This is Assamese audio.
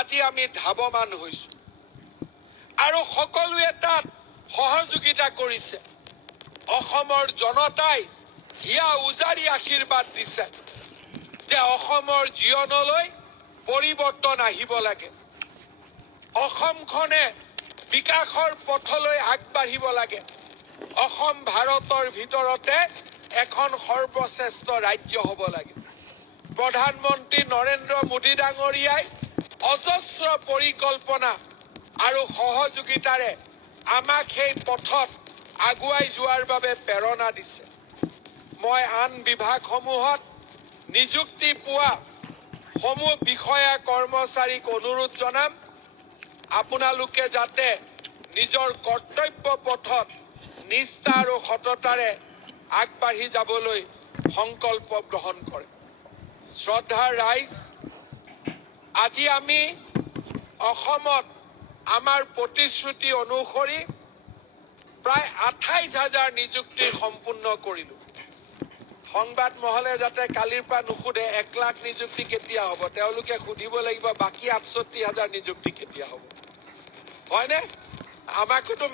আজি আমি ধাৱমান হৈছো আৰু সকলোৱে তাত সহযোগিতা কৰিছে অসমৰ জনতাই হিয়া উজাৰি আশীৰ্বাদ দিছে যে অসমৰ জীৱনলৈ পৰিৱৰ্তন আহিব লাগে অসমখনে বিকাশৰ পথলৈ আগবাঢ়িব লাগে অসম ভাৰতৰ ভিতৰতে এখন সৰ্বশ্ৰেষ্ঠ ৰাজ্য হ'ব লাগে প্ৰধানমন্ত্ৰী নৰেন্দ্ৰ মোদী ডাঙৰীয়াই অজস্ৰ পৰিকল্পনা আৰু সহযোগিতাৰে আমাক সেই পথত আগুৱাই যোৱাৰ বাবে প্ৰেৰণা দিছে মই আন বিভাগসমূহত নিযুক্তি পোৱা সমূহ বিষয়া কৰ্মচাৰীক অনুৰোধ জনাম আপোনালোকে যাতে নিজৰ কৰ্তব্য পথত নিষ্ঠা আৰু সততাৰে আগবাঢ়ি যাবলৈ সংকল্প গ্ৰহণ কৰে শ্ৰদ্ধাৰ ৰাইজ আজি আমি অসমত আমাৰ প্ৰতিশ্ৰুতি অনুসৰি প্ৰায় 28,000 নিযুক্তি সম্পূৰ্ণ কৰিলো সংবাদ মহলে যাতে কালিৰ পৰা নুসুধে 1 লাখ নিযুক্তি কেতিয়া হ'ব তেওঁলোকে সুধিব লাগিব বাকি 68,000 নিযুক্তি কেতিয়া হ'ব হয়নে আমাকতো